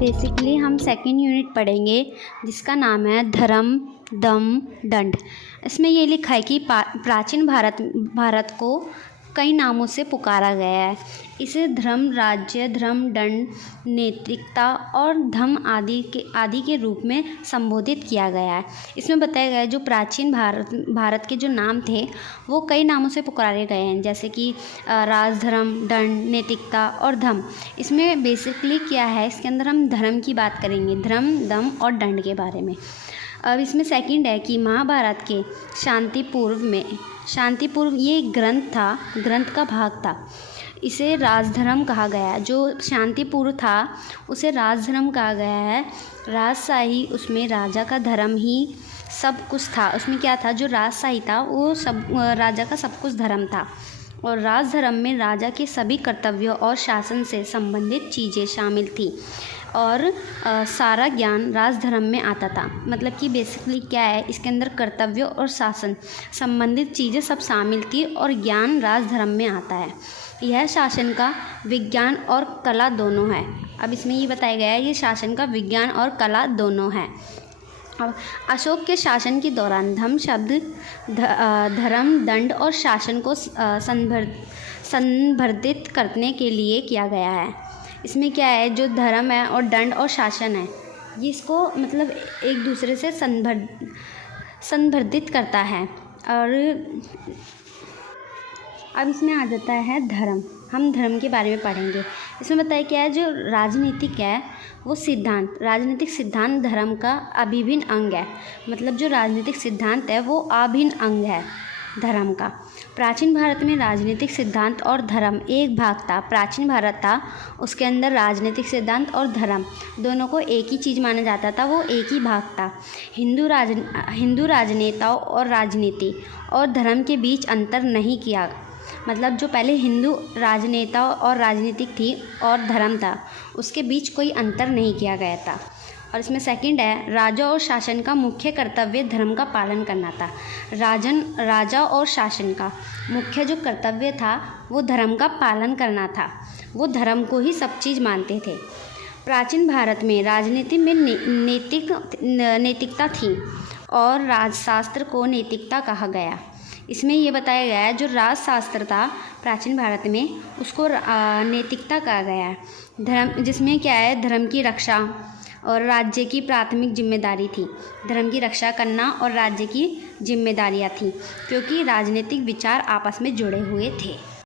Basically हम second unit पढ़ेंगे जिसका नाम है धर्म दम दंड। इसमें ये लिखा है कि प्राचीन भारत को कई नामों से पुकारा गया है। इसे धर्म, राज्य, धर्म, दंड, नैतिकता और धम आदि के रूप में संबोधित किया गया है। इसमें बताया गया है जो प्राचीन भारत के जो नाम थे वो कई नामों से पुकारे गए हैं, जैसे कि राज, धर्म, दंड, नैतिकता और धम। इसमें बेसिकली क्या है, इसके अंदर हम धर्म की बात करेंगे, धर्म, दम और दंड के बारे में। अब इसमें सेकंड है कि महाभारत के शांति पूर्व ये एक ग्रंथ का भाग था। इसे राजधर्म कहा गया। जो शांति पूर्व था उसे राजधर्म कहा गया है। राजशाही, उसमें राजा का धर्म ही सब कुछ था। उसमें क्या था, जो राजशाही था वो सब राजा का सब कुछ धर्म था। और राजधर्म में राजा के सभी कर्तव्यों और शासन से संबंधित चीज़ें शामिल थी और सारा ज्ञान राजधर्म में आता था। मतलब कि बेसिकली क्या है, इसके अंदर कर्तव्यों और शासन संबंधित चीज़ें सब शामिल थी और ज्ञान राजधर्म में आता है। यह शासन का विज्ञान और कला दोनों है। अब इसमें ये बताया गया है ये शासन का विज्ञान और कला दोनों है। अब अशोक के शासन के दौरान धम शब्द धर्म, दंड और शासन को संवर्धित करने के लिए किया गया है। इसमें क्या है, जो धर्म है और दंड और शासन है ये इसको मतलब एक दूसरे से संवर्धित करता है। और अब इसमें आ जाता है धर्म। हम धर्म के बारे में पढ़ेंगे। इसमें बताया क्या है, जो राजनीतिक है वो राजनीतिक सिद्धांत धर्म का अभिन्न अंग है। मतलब जो राजनीतिक सिद्धांत है वो अभिन्न अंग है धर्म का। प्राचीन भारत में राजनीतिक सिद्धांत और धर्म एक भाग था। प्राचीन भारत था उसके अंदर राजनीतिक सिद्धांत और धर्म दोनों को एक ही चीज़ माना जाता था, वो एक ही भाग था। हिंदू राजनेताओं और राजनीति और धर्म के बीच अंतर नहीं किया। मतलब जो पहले हिंदू राजनेता और राजनीतिक थी और धर्म था उसके बीच कोई अंतर नहीं किया गया था। और इसमें सेकंड है, राजा और शासन का मुख्य कर्तव्य धर्म का पालन करना था। राजा और शासन का मुख्य जो कर्तव्य था वो धर्म का पालन करना था। वो धर्म को ही सब चीज़ मानते थे। प्राचीन भारत में राजनीति में नैतिकता थी और राजशास्त्र को नैतिकता कहा गया। इसमें ये बताया गया है जो राजशास्त्र था प्राचीन भारत में उसको नैतिकता कहा गया है। धर्म, जिसमें क्या है, धर्म की रक्षा और राज्य की प्राथमिक जिम्मेदारी थी। धर्म की रक्षा करना और राज्य की जिम्मेदारियां थी, क्योंकि राजनीतिक विचार आपस में जुड़े हुए थे।